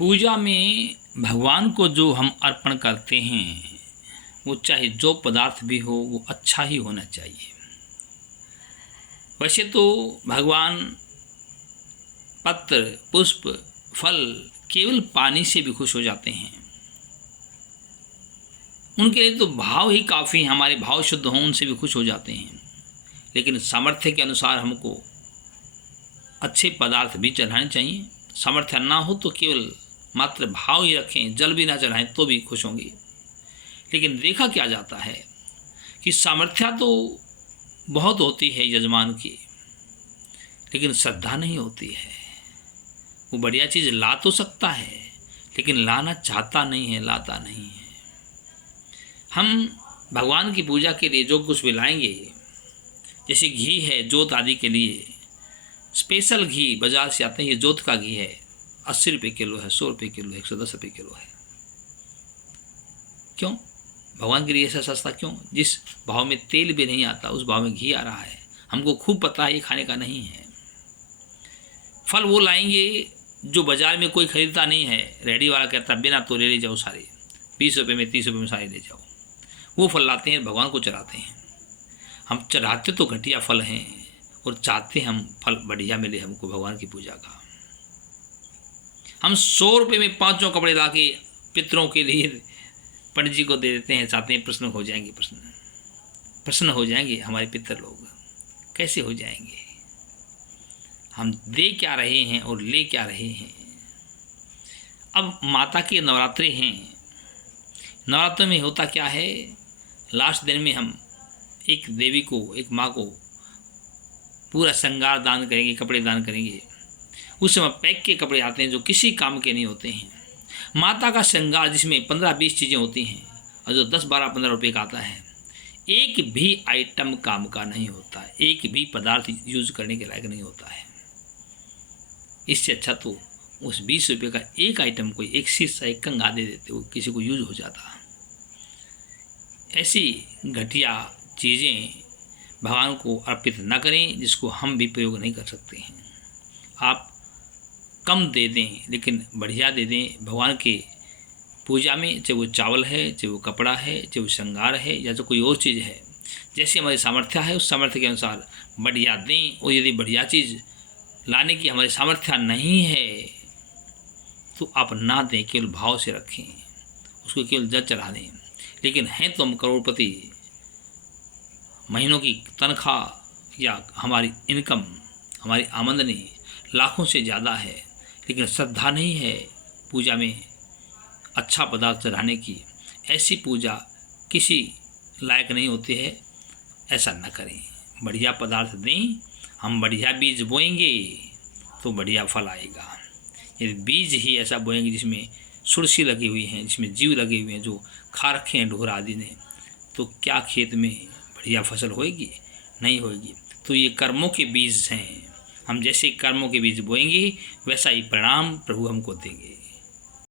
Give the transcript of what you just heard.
पूजा में भगवान को जो हम अर्पण करते हैं वो चाहे जो पदार्थ भी हो वो अच्छा ही होना चाहिए। वैसे तो भगवान पत्र, पुष्प, फल केवल पानी से भी खुश हो जाते हैं। उनके लिए तो भाव ही काफ़ी, हमारे भाव शुद्ध हों उनसे भी खुश हो जाते हैं। लेकिन सामर्थ्य के अनुसार हमको अच्छे पदार्थ भी चढ़ाने चाहिए। सामर्थ्य ना हो तो केवल मात्र भाव ही रखें, जल भी ना चढ़ाएं तो भी खुश होंगे। लेकिन देखा क्या जाता है कि सामर्थ्य तो बहुत होती है यजमान की, लेकिन श्रद्धा नहीं होती है। वो बढ़िया चीज़ ला तो सकता है लेकिन लाना चाहता नहीं है, लाता नहीं है। हम भगवान की पूजा के लिए जो कुछ भी लाएंगे, जैसे घी है जोत आदि के लिए, स्पेशल घी बाजार से आते हैं, ये जोत का घी है, 80 रुपये किलो है, 100 रुपये किलो है, 110 रुपये किलो है। क्यों भगवान के लिए ऐसा सस्ता क्यों? जिस भाव में तेल भी नहीं आता उस भाव में घी आ रहा है। हमको खूब पता है ये खाने का नहीं है। फल वो लाएंगे जो बाजार में कोई खरीदता नहीं है, रेडी वाला कहता है बिना तो ले जाओ सारे, 20 रुपये में 30 रुपये में सारे ले जाओ। वो फल लाते हैं, भगवान को चढ़ाते हैं। हम चढ़ाते तो घटिया फल हैं और चाहते हम फल बढ़िया मिले हमको भगवान की पूजा का। हम 100 रुपये में 5 कपड़े ला के पितरों के लिए पंडित जी को दे देते हैं, चाहते हैं प्रश्न हो जाएंगे, प्रश्न हो जाएंगे हमारे पितर लोग। कैसे हो जाएंगे? हम दे क्या रहे हैं और ले क्या रहे हैं। अब माता के नवरात्रे हैं, नवरात्रि में होता क्या है, लास्ट दिन में हम एक देवी को, एक माँ को पूरा श्रृंगार दान करेंगे, कपड़े दान करेंगे। उस समय पैक के कपड़े आते हैं जो किसी काम के नहीं होते हैं। माता का श्रृंगार जिसमें 15-20 चीज़ें होती हैं और जो 10-12-15 रुपये का आता है, एक भी आइटम काम का नहीं होता, एक भी पदार्थ यूज करने के लायक नहीं होता है। इससे अच्छा तो उस 20 रुपये का एक आइटम को एक शीशा, एक कंघा दे देते, वो किसी को यूज हो जाता। ऐसी घटिया चीज़ें भगवान को अर्पित न करें जिसको हम भी प्रयोग नहीं कर सकते हैं। आप कम दे दें लेकिन बढ़िया दे दें भगवान के पूजा में, चाहे वो चावल है, चाहे वो कपड़ा है, चाहे वो श्रृंगार है या जो कोई और चीज़ है। जैसे हमारी सामर्थ्य है उस सामर्थ्य के अनुसार बढ़िया दें। और यदि बढ़िया चीज़ लाने की हमारी सामर्थ्य नहीं है तो आप ना दें, केवल भाव से रखें, उसको केवल जल चढ़ा दें। लेकिन हैं तो हम करोड़पति, महीनों की तनख्वाह या हमारी इनकम, हमारी आमदनी लाखों से ज़्यादा है, लेकिन श्रद्धा नहीं है पूजा में अच्छा पदार्थ चढ़ाने की। ऐसी पूजा किसी लायक नहीं होती है। ऐसा न करें, बढ़िया पदार्थ दें। हम बढ़िया बीज बोएंगे तो बढ़िया फल आएगा। यदि बीज ही ऐसा बोएंगे जिसमें सुरसी लगी हुई हैं, जिसमें जीव लगे हुए हैं, जो खा रखे हैं ढोर आदि ने, तो क्या खेत में बढ़िया फसल होएगी? नहीं होएगी। तो ये कर्मों के बीज हैं। हम जैसे कर्मों के बीज बोएंगे वैसा ही परिणाम प्रभु हमको देंगे।